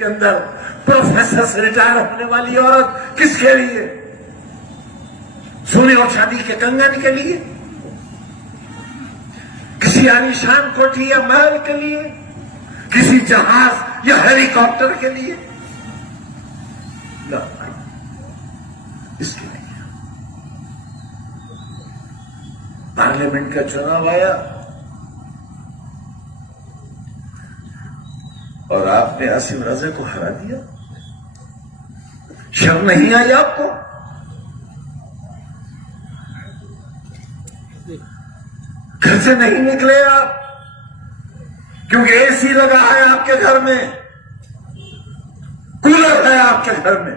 के अंदर प्रोफेसर से रिटायर होने वाली औरत किसके लिए? सोने और चांदी के कंगन के लिए? किसी आलीशान कोठी या महल के लिए? किसी जहाज या हेलीकॉप्टर के लिए? न, इसके लिए। पार्लियामेंट का चुनाव आया और आपने आसिम रजा को हरा दिया। शर्म नहीं आई आपको? घर से नहीं निकले आप क्योंकि एसी लगा है आपके घर में, कूलर है आपके घर में,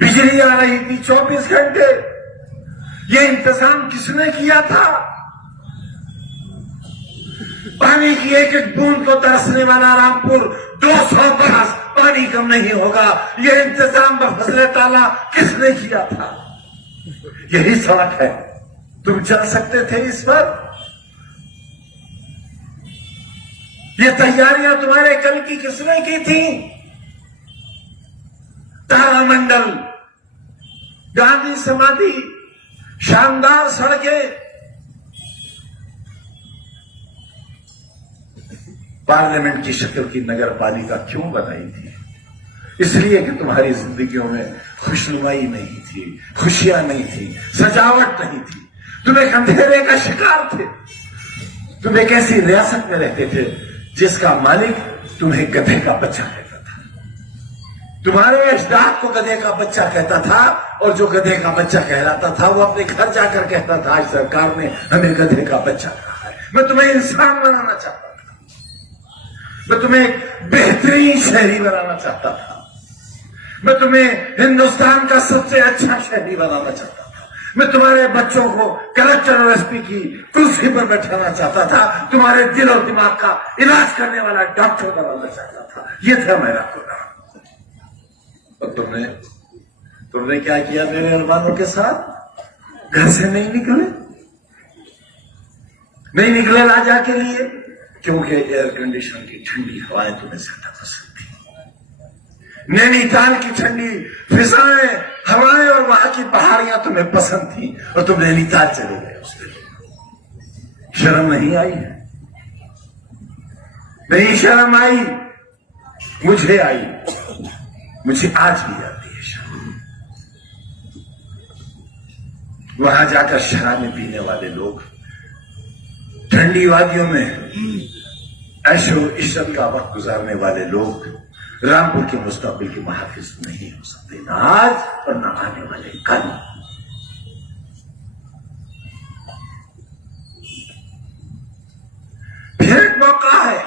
बिजली आ रही थी 24 घंटे। ये इंतजाम किसने किया था? पानी की एक एक बूंद को तरसने वाला रामपुर 200 बरस पानी कम नहीं होगा, ये इंतजाम बफजले ताला किसने किया था? यही सड़क है, तुम चल सकते थे इस पर? ये तैयारियां तुम्हारे कल की किसने की थी? तारामंडल, गांधी समाधि, शानदार सड़कें। पार्लियामेंट की शक्ल की नगर पालिका क्यों बनाई थी? इसलिए कि तुम्हारी जिंदगियों में खुशनुमाई नहीं थी, खुशियां नहीं थी, सजावट नहीं थी। तुम एक अंधेरे का शिकार थे। तुम एक ऐसी रियासत में रहते थे जिसका मालिक तुम्हें गधे का बच्चा कहता था। तुम्हारे अजदाद को गधे का बच्चा कहता था और जो गधे का बच्चा कहलाता था वो अपने घर जाकर कहता था आज सरकार ने हमें गधे का बच्चा कहा है। मैं तुम्हें इंसान बनाना चाहता था, मैं तुम्हें एक बेहतरीन शहरी बनाना चाहता था, मैं तुम्हें हिंदुस्तान का सबसे अच्छा शहरी बनाना चाहता था। मैं तुम्हारे बच्चों को कलेक्टर और एसपी की कुर्सी पर बैठाना चाहता था, तुम्हारे दिल और दिमाग का इलाज करने वाला डॉक्टर बनाना चाहता था। ये था मेरा खुदा। और तुमने क्या किया मेरे अरमानों के साथ? घर से नहीं निकले राजा के लिए, क्योंकि एयर कंडीशन की ठंडी हवाएं तुम्हें ज्यादा पसंद थी। नैनीताल की ठंडी फिजाएं, हवाएं और वहां की पहाड़ियां तुम्हें पसंद थी और तुम नैनीताल चले गए उस दिन। शर्म नहीं आई? नहीं शर्म आई? मुझे आई, मुझे आज भी आती है शर्म। वहां जाकर शराबें पीने वाले लोग, ठंडी वादियों में ऐशो इश्रत का वक्त गुजारने वाले लोग रामपुर के मुस्तकबिल के मुहाफिज नहीं हो सकते, ना आज और ना आने वाले कल। फिर एक मौका है,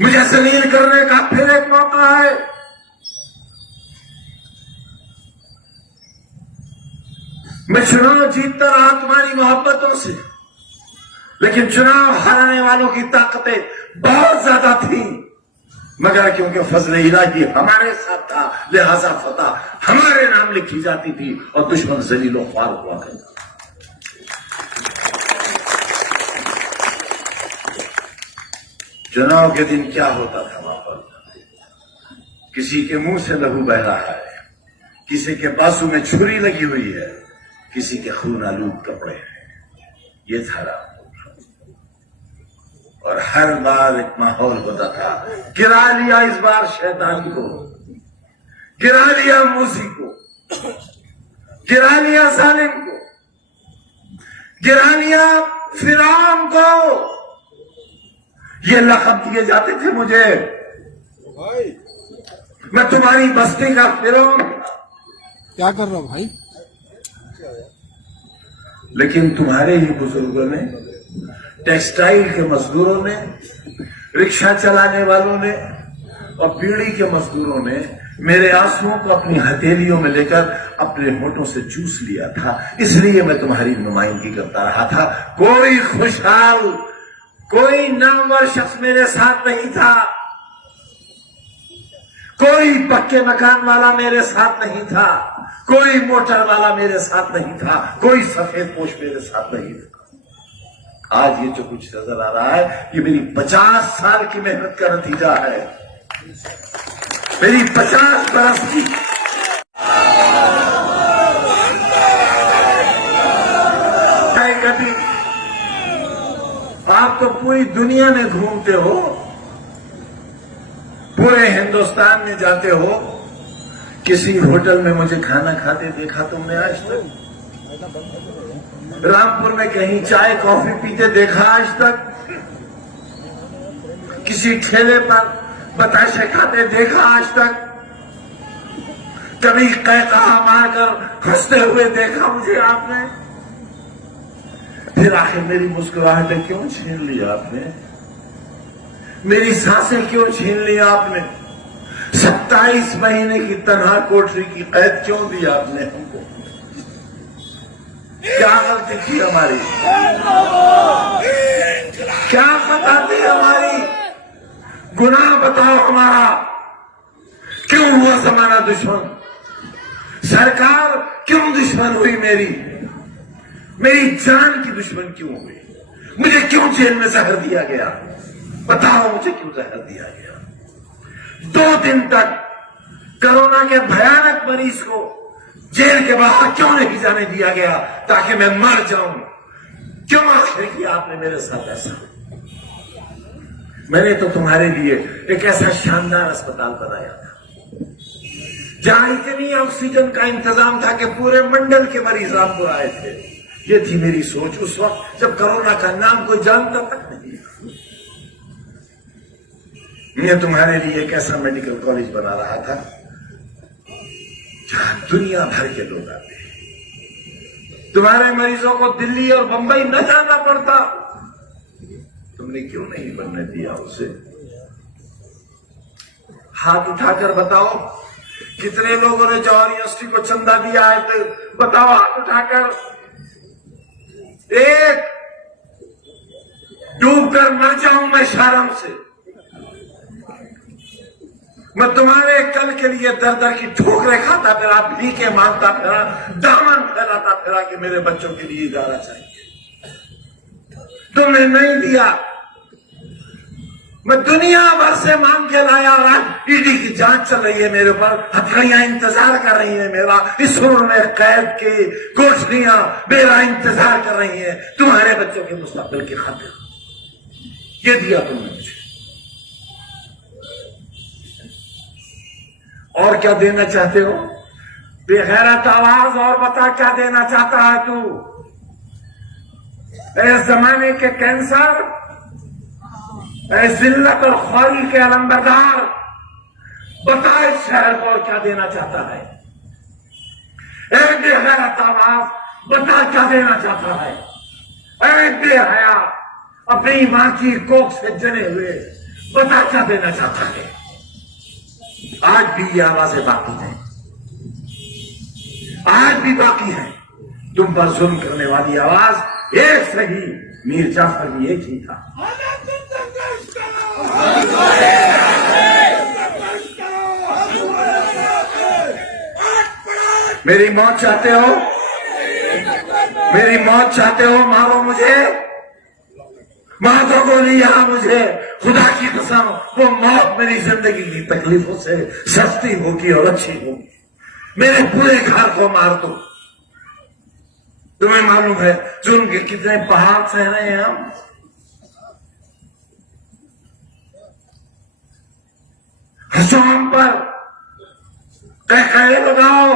मुझे जलील करने का फिर एक मौका है। मैं चुनाव जीतता रहा तुम्हारी मोहब्बतों से, लेकिन चुनाव हराने वालों की ताकतें बहुत ज्यादा थी। मगर क्योंकि फजल इलाही हमारे साथ था, लिहाजा फतह हमारे नाम लिखी जाती थी और दुश्मन जलीलो ख्वार हुआ करता। चुनाव के दिन क्या होता था वहां पर? किसी के मुंह से लहू बह रहा है, किसी के बाजू में छुरी लगी हुई है, किसी के खून आलूद कपड़े हैं। ये था रामपुर। और हर बार एक माहौल होता था, गिरा लिया इस बार शैतानी को, गिरा लिया मूसी को, गिरा लिया जालिम को, गिरा लिया फिरौन को। ये लक़ब दिए जाते थे मुझे, मैं तुम्हारी बस्ती का फिरौन था। क्या कर रहा हूं भाई? लेकिन तुम्हारे ही बुजुर्गों ने, टेक्सटाइल के मजदूरों ने, रिक्शा चलाने वालों ने और बीड़ी के मजदूरों ने मेरे आंसुओं को अपनी हथेलियों में लेकर अपने होठों से चूस लिया था। इसलिए मैं तुम्हारी नुमाइंदगी करता रहा था। कोई खुशहाल, कोई नामवर शख्स मेरे साथ नहीं था, कोई पक्के मकान वाला मेरे साथ नहीं था, कोई मोटर वाला मेरे साथ नहीं था, कोई सफेद पोश मेरे साथ नहीं था। आज ये जो कुछ नजर आ रहा है ये मेरी 50 साल की मेहनत का नतीजा है, मेरी 50 बरस की। कभी आप तो पूरी दुनिया में घूमते हो, पूरे हिंदुस्तान में जाते हो, किसी होटल में मुझे खाना खाते देखा तुमने आज तक? रामपुर में कहीं चाय कॉफी पीते देखा आज तक? किसी ठेले पर बताशे खाते देखा आज तक? कभी कहा मारकर हंसते हुए देखा मुझे आपने? फिर आखिर मेरी मुस्कुराहटें क्यों छीन ली आपने? मेरी सांसें क्यों छीन ली आपने? 27 महीने की तनहा कोठरी की कैद क्यों दी आपने हमको? क्या गलती थी हमारी? क्या खता थी हमारी? गुनाह बताओ हमारा। क्यों हुआ जमाना दुश्मन? सरकार क्यों दुश्मन हुई मेरी? मेरी जान की दुश्मन क्यों हुई? मुझे क्यों जेल में जहर दिया गया? बताओ मुझे क्यों जहर दिया गया? 2 दिन तक कोरोना के भयानक मरीज को जेल के बाहर क्यों नहीं जाने दिया गया ताकि मैं मर जाऊं? क्यों आखिर किया आपने मेरे साथ ऐसा? मैंने तो तुम्हारे लिए एक ऐसा शानदार अस्पताल बनाया था जहां इतनी ऑक्सीजन का इंतजाम था कि पूरे मंडल के मरीज रामपुर आए थे। ये थी मेरी सोच उस वक्त जब कोरोना का नाम कोई जानता तक नहीं। मैं तुम्हारे लिए एक ऐसा मेडिकल कॉलेज बना रहा था जहां दुनिया भर के लोग आते हैं। तुम्हारे मरीजों को दिल्ली और बंबई न जाना पड़ता। तुमने क्यों नहीं बनने दिया उसे? हाथ उठाकर बताओ कितने लोगों ने जवाहर यूनिवर्सिटी को चंदा दिया है? तो बताओ हाथ उठाकर। एक डूबकर मर जाऊं मैं शर्म से। मैं तुम्हारे कल के लिए दर दर की ठोकरें खाता फिरा, भीखे मांगता फिरा, दामन फैलाता फिरा कि मेरे बच्चों के लिए इदारा चाहिए। तुमने नहीं दिया। मैं दुनिया भर से मांग के लाया और आज ईडी की जांच चल रही है मेरे ऊपर, हथकड़ियां इंतजार कर रही हैं मेरा। इस उम्र में कैद की कोठरियां मेरा इंतजार कर रही हैं तुम्हारे बच्चों के मुस्तकबिल की खातिर। ये दिया तुमने मुझे। और क्या देना चाहते हो? बेगैरत आवाज और बता क्या देना चाहता है तू? इस जमाने के कैंसर, जिल्लत और ख्वारी के अलंबरदार, बता इस शहर को और क्या देना चाहता है? बेगैरत आवाज बता क्या देना चाहता है? बेहया अपनी मां की कोख से जने हुए बता क्या देना चाहता है? आज भी ये आवाजें बाकी हैं, आज भी बाकी है। तुम पर जुल्म करने वाली आवाज एक सही, मीर जाफर भी एक ही था। मेरी मौत चाहते हो? मेरी मौत चाहते हो? मारो मुझे, मार दो गोली यहां मुझे। खुदा की कसम वो मौत मेरी जिंदगी की तकलीफों से सस्ती होगी और अच्छी होगी। मेरे पूरे घर को मार दो। तुम्हें मालूम है जुल्म के कितने पहाड़ सह रहे हैं हम? हंसो हम पर, कहे लगाओ,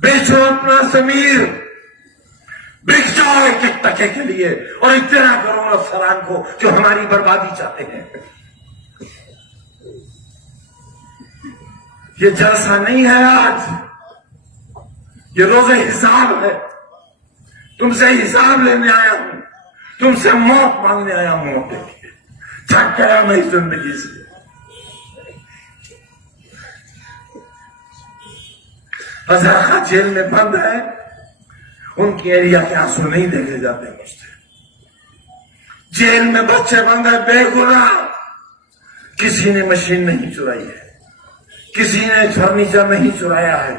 बेचो अपना जमीर, बिक जाओ एक एक टके के लिए और इतना करो अफसरान को जो हमारी बर्बादी चाहते हैं। ये जलसा नहीं है आज, ये रोजे हिसाब है। तुमसे हिसाब लेने आया हूं, तुमसे मौत मांगने आया हूं अपने लिए। थक गया मैं इस जिंदगी से। हजारा जेल में बंद है, उनके एरिया के आंसू नहीं देखे जाते मुझसे। जेल में बच्चे बंद है बेगुनाह, किसी ने मशीन नहीं चुराई है, किसी ने फर्नीचर नहीं चुराया है।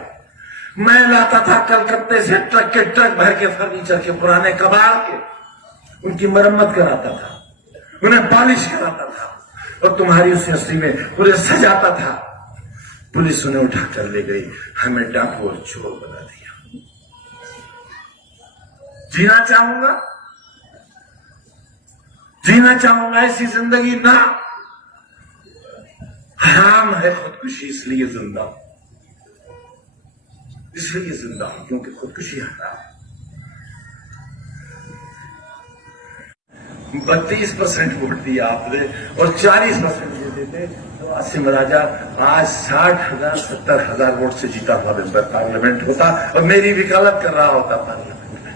मैं लाता था कलकत्ते से ट्रक के ट्रक भर के फर्नीचर के पुराने कबाड़ के, उनकी मरम्मत कराता था, उन्हें पॉलिश कराता था और तुम्हारी उस अस्सी में पूरे सजाता था। पुलिस उन्हें उठाकर ले गई, हमें डाकू और चोर बना दिया। जीना चाहूंगा ऐसी जिंदगी ना। हराम है खुदकुशी, इसलिए जिंदा हूं, क्योंकि खुदकुशी हराम। 32% वोट दिया आपने और 40% दे देते तो आसिम राजा आज 60,000 70,000 वोट से जीता हुआ मेंबर पार्लियामेंट होता और मेरी वकालत कर रहा होता पार्लियामेंट में।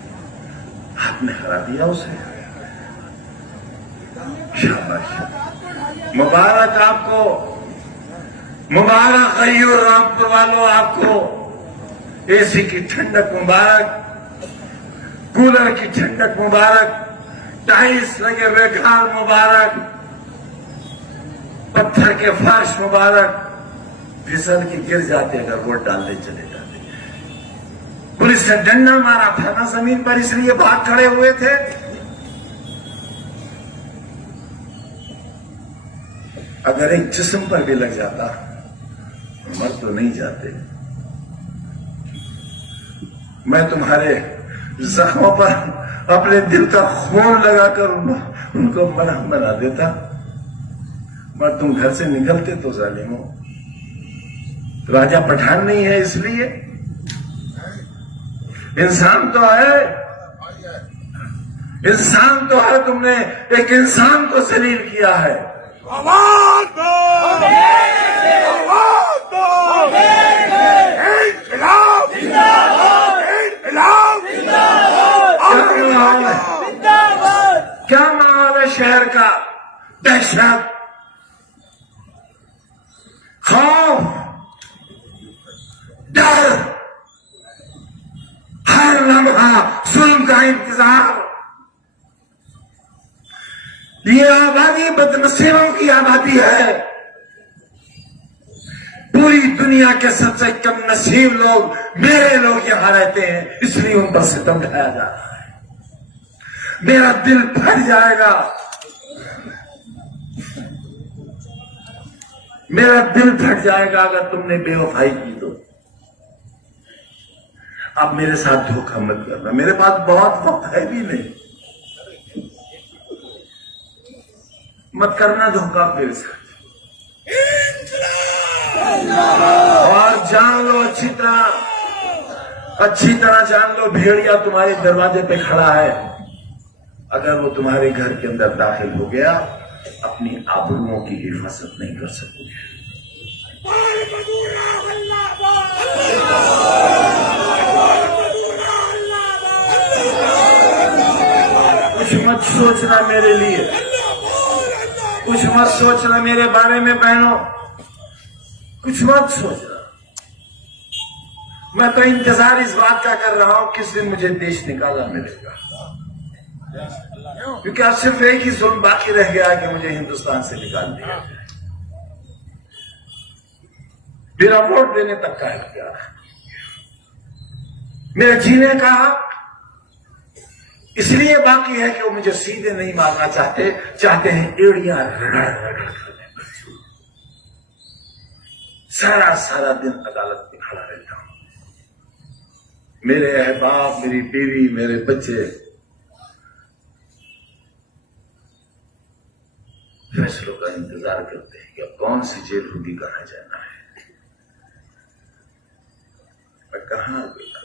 आपने हरा दिया उसे। शाबाश, मुबारक आपको, मुबारक गयूर रामपुर वालों आपको। एसी की ठंडक मुबारक, कूलर की ठंडक मुबारक, टाइल्स लगे हुए घर मुबारक, पत्थर के फर्श मुबारक, फिसल के गिर जाते अगर वोट डालने चले जाते। पुलिस ने डंडा मारा था ना जमीन पर, इसलिए भाग खड़े हुए थे। अगर एक जिस्म पर भी लग जाता मर तो नहीं जाते। मैं तुम्हारे जख्मों पर अपने दिल का खून लगाकर उनको मरहम बना देता, मगर तुम घर से निकलते तो जालिमो। राजा पठान नहीं है इसलिए, इंसान तो है, इंसान तो है। तुमने एक इंसान को जलील किया है। आवाज दो, आवाज दो, इनकलाब जिंदाबाद, इनकलाब जिंदाबाद। क्या माहौल है शहर का? दहशत, खौफ, डर, हर लम्हा जुल्म का इंतजार। ये आबादी बदनसीबों की आबादी है। पूरी दुनिया के सबसे कम नसीब लोग मेरे लोग यहां रहते हैं, इसलिए उन पर सितम ढाया जा रहा है। मेरा दिल फट जाएगा, मेरा दिल फट जाएगा अगर तुमने बेवफाई की तो। आप मेरे साथ धोखा मत करना, मेरे पास बहुत वक्त है भी नहीं। मत करना धोखा मेरे साथ। और जान लो अच्छी तरह जान लो, भेड़िया तुम्हारे दरवाजे पे खड़ा है। अगर वो तुम्हारे घर के अंदर दाखिल हो गया, अपनी आबरूओं की हिफाजत नहीं कर सकोगे। कुछ मत सोचना मेरे लिए, कुछ मत सोचना मेरे बारे में बहनों, कुछ मत सोचना। मैं तो इंतजार इस बात का कर रहा हूं किस दिन मुझे देश निकाला मिलेगा, क्योंकि अब सिर्फ एक ही जुल्म बाकी रह गया है कि मुझे हिंदुस्तान से निकाल दिया जाए। मेरा वोट देने तक का इख्तियार है, मेरे जीने का इसलिए बाकी है कि वो मुझे सीधे नहीं मारना चाहते हैं एड़ियां रगड़ रगड़ कर। सारा दिन अदालत में खड़ा रहता हूं। मेरे अहबाब, मेरी बीवी, मेरे बच्चे फैसलों का इंतजार करते हैं कि अब कौन सी जेल होगी, कहां जाना है। मैं कहां गया?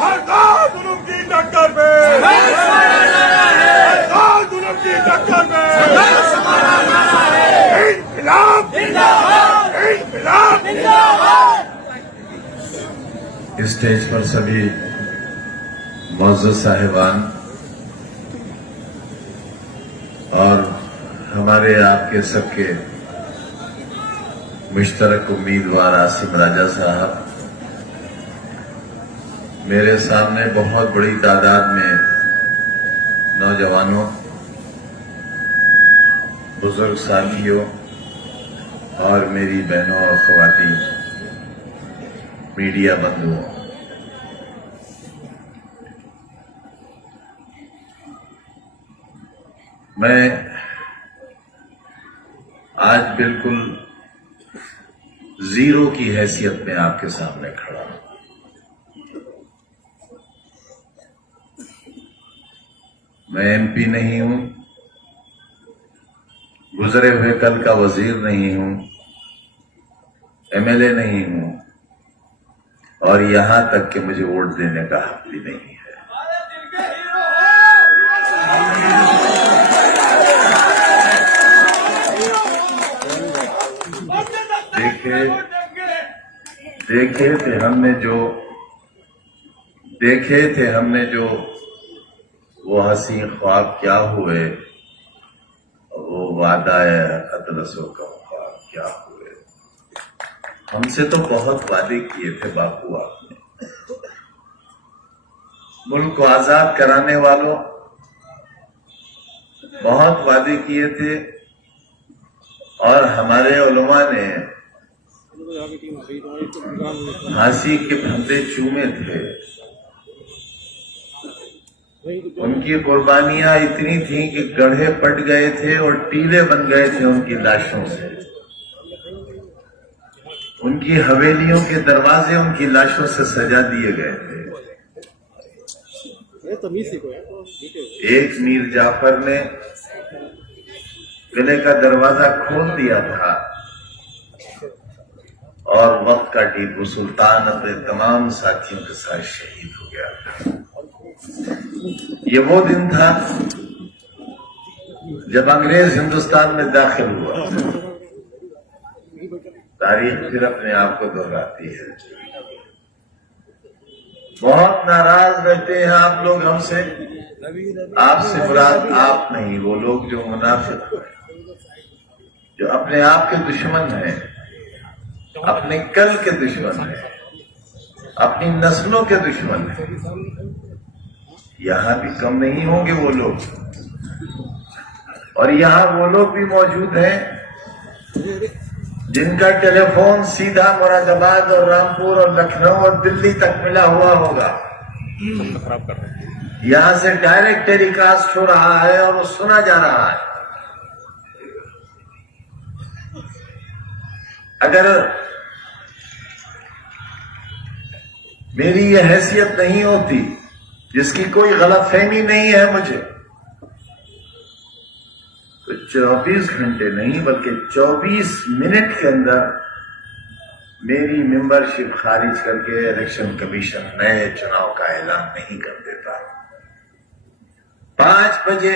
हरकत जुल्म की टक्कर पे, हरकत जुल्म की टक्कर पे, इनकलाब जिंदाबाद, इनकलाब जिंदाबाद। स्टेज पर सभी मौजूद साहिबान और हमारे आपके सबके मुश्तरक उम्मीदवार आसिम राजा साहब, मेरे सामने बहुत बड़ी तादाद में नौजवानों, बुजुर्ग साथियों और मेरी बहनों और ख्वातीन, मीडिया बंधुओं, मैं आज बिल्कुल जीरो की हैसियत में आपके सामने खड़ा हूं। मैं एमपी नहीं हूं, गुजरे हुए कल का वजीर नहीं हूं, एमएलए नहीं हूं, और यहां तक कि मुझे वोट देने का हक भी नहीं है। देखे थे हमने जो वो हसी ख्वाब क्या हुए, वो वादा अतलसों का ख्वाब क्या हुए। हमसे तो बहुत वादे किए थे बापू आपने, मुल्क को आजाद कराने वालों, बहुत वादे किए थे, और हमारे उलमा ने फांसी के फंदे चूमे थे। उनकी कुर्बानियां इतनी थीं कि गड्ढे पट गए थे और टीले बन गए थे उनकी लाशों से। उनकी हवेलियों के दरवाजे उनकी लाशों से सजा दिए गए थे। एक मीर जाफर ने किले का दरवाजा खोल दिया था और वक्त का टीपू सुल्तान अपने तमाम साथियों के साथ शहीद हो गया था। ये वो दिन था जब अंग्रेज हिंदुस्तान में दाखिल हुआ। तारीख फिर अपने आप को दोहराती है। बहुत नाराज रहते हैं आप लोग हमसे। आपसे मुराद आप नहीं, वो लोग जो मुनाफिक हैं, जो अपने आप के दुश्मन हैं, अपने कल के दुश्मन हैं, अपनी नस्लों के दुश्मन हैं। यहां भी कम नहीं होंगे वो लोग, और यहां वो लोग भी मौजूद हैं जिनका टेलीफोन सीधा मुरादाबाद और रामपुर और लखनऊ और दिल्ली तक मिला हुआ होगा। यहां से डायरेक्ट टेलीकास्ट हो रहा है और वो सुना जा रहा है। अगर मेरी ये हैसियत नहीं होती, जिसकी कोई गलतफहमी नहीं है मुझे, तो 24 घंटे नहीं बल्कि 24 मिनट के अंदर मेरी मेंबरशिप खारिज करके इलेक्शन कमीशन नए चुनाव का ऐलान नहीं कर देता। 5 बजे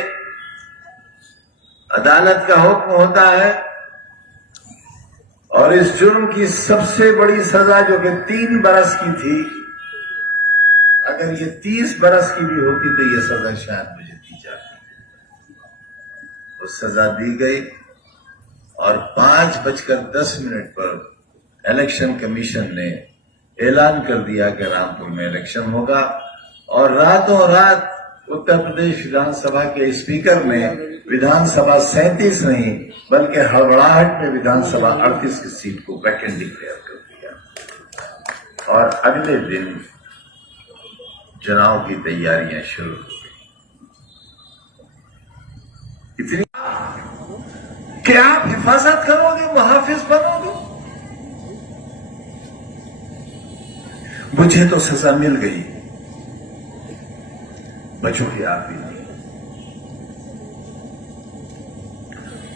अदालत का हुक्म होता है और इस जुर्म की सबसे बड़ी सजा जो कि 3 बरस की थी, अगर ये 30 बरस की भी होती तो ये सजा शायद मुझे दी जाती। वो सजा दी गई और 5:10 पर इलेक्शन कमीशन ने ऐलान कर दिया कि रामपुर में इलेक्शन होगा। और रातों रात उत्तर प्रदेश विधानसभा के स्पीकर ने विधानसभा 37 नहीं बल्कि हड़बड़ाहट में विधानसभा 38 की सीट को वैकेंट डिक्लेयर कर दिया। और अगले दिन चुनाव की तैयारियां शुरू हो गई। इतनी कि आप हिफाजत करोगे, मुहाफिज बनोगे। मुझे तो सजा मिल गई, बचोगे आप भी नहीं।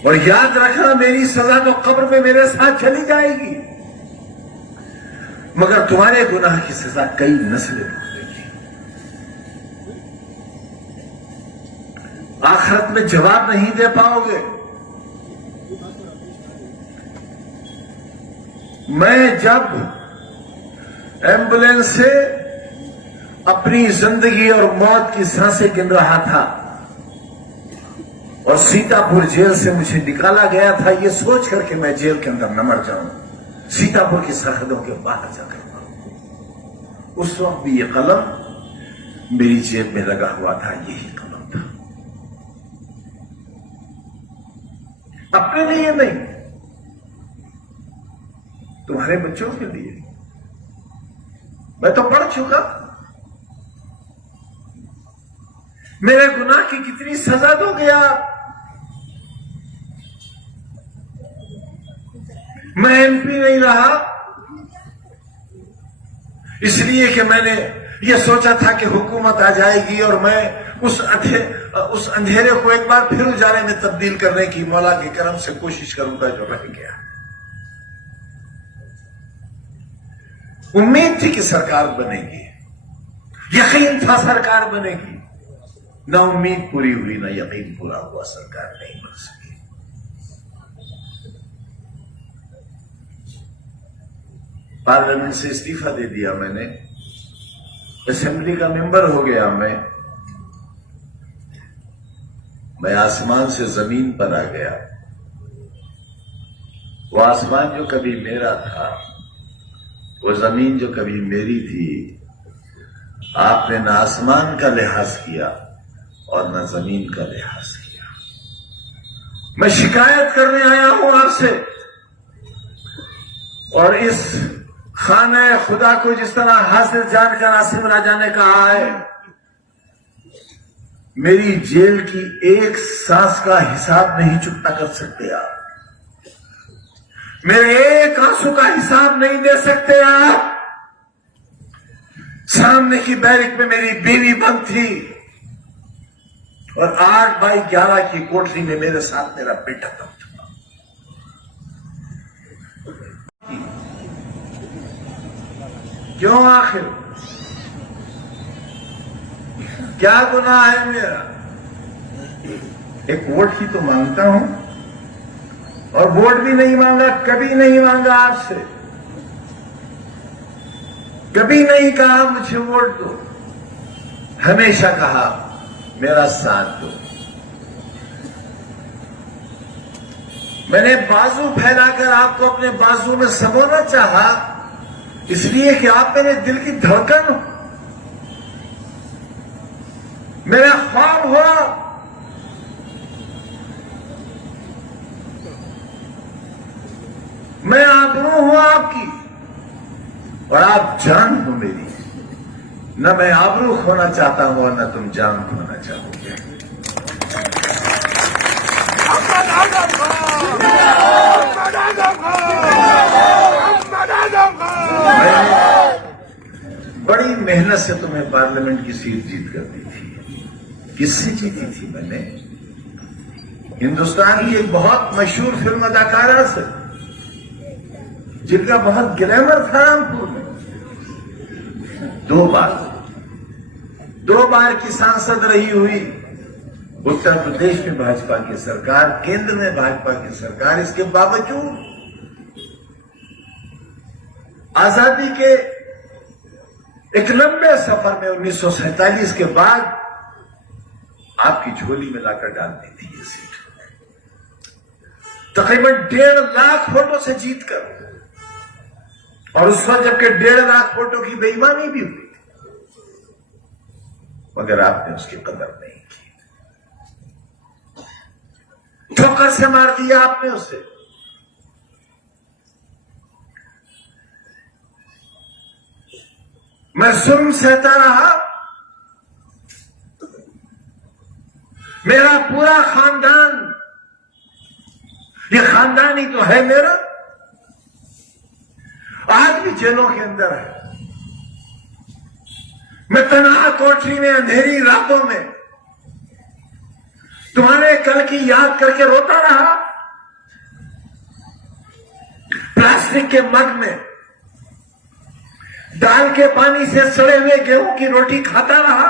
और याद रखना, मेरी सजा तो कब्र में मेरे साथ चली जाएगी, मगर तुम्हारे गुनाह की सजा कई नस्लें भुगतेंगी। आखिरत में जवाब नहीं दे पाओगे। मैं जब एम्बुलेंस से अपनी जिंदगी और मौत की सांसें गिन रहा था और सीतापुर जेल से मुझे निकाला गया था, ये सोच करके मैं जेल के अंदर न मर जाऊं, सीतापुर की सरहदों के बाहर जाकर मरूं, उस वक्त भी ये कलम मेरी जेब में लगा हुआ था। यही कलम था, अपने लिए नहीं, तुम्हारे बच्चों के लिए, मैं तो पढ़ चुका। मेरे गुनाह की कितनी सजा दोगे आप? मैं एमपी नहीं रहा इसलिए कि मैंने ये सोचा था कि हुकूमत आ जाएगी और मैं उस अंधेरे को एक बार फिर उजाले में तब्दील करने की मौला के करम से कोशिश करूंगा जो रह गया। उम्मीद थी कि सरकार बनेगी, यकीन था सरकार बनेगी, ना उम्मीद पूरी हुई ना यकीन पूरा हुआ, सरकार नहीं बन सकी। पार्लियामेंट से इस्तीफा दे दिया मैंने, असेंबली का मेंबर हो गया मैं आसमान से जमीन पर आ गया। वो आसमान जो कभी मेरा था, वो जमीन जो कभी मेरी थी, आपने न आसमान का लिहाज किया और न जमीन का लिहाज किया। मैं शिकायत करने आया हूं आपसे, और इस खाना खुदा को जिस तरह हासिल जानकर आसिम राजा ने कहा है, मेरी जेल की एक सांस का हिसाब नहीं चुकता कर सकते आप, मेरे एक आंसू का हिसाब नहीं दे सकते आप। सामने की बैरिक में मेरी बीवी बंद थी और 8x11 की कोठरी में मेरे साथ मेरा बेटा बंद था। क्यों आखिर क्या गुनाह है मेरा? एक वोट ही तो मांगता हूं, और वोट भी नहीं मांगा, कभी नहीं मांगा आपसे, कभी नहीं कहा मुझे वोट दो, हमेशा कहा मेरा साथ दो। मैंने बाजू फैलाकर आपको अपने बाजू में सबोना चाहा, इसलिए कि आप मेरे दिल की धड़कन हो, मेरा ख्वाब हो। मैं आबरू हूं आपकी और आप जान हो मेरी। न मैं आबरू खोना चाहता हूं और न तुम जान खोना चाहोगे। बड़ी मेहनत से तुम्हें पार्लियामेंट की सीट जीत कर दी थी। किससे जीती थी मैंने? हिंदुस्तान की एक बहुत मशहूर फिल्म अदाकारा से, जिनका बहुत ग्लैमर था रामपुर में। 2 बार की सांसद रही हुई, उत्तर प्रदेश में भाजपा की सरकार, केंद्र में भाजपा की सरकार। इसके बावजूद आजादी के एक लंबे सफर में 1947 के बाद आपकी झोली में लाकर डाल दी थी ये सीट, तकरीबन 1.5 लाख वोटों से जीतकर। और उस वक्त जबकि 1.5 लाख वोटों की बेईमानी भी हुई थी, मगर आपने उसकी कदर नहीं की, ठोकर से मार दिया आपने उसे। मैं जुल्म सहता रहा, मेरा पूरा खानदान, ये खानदान ही तो है मेरा, आज भी जेलों के अंदर है। मैं तन्हा कोठरी में अंधेरी रातों में तुम्हारे कल की याद करके रोता रहा। प्लास्टिक के मग में दाल के पानी से सड़े हुए गेहूं की रोटी खाता रहा।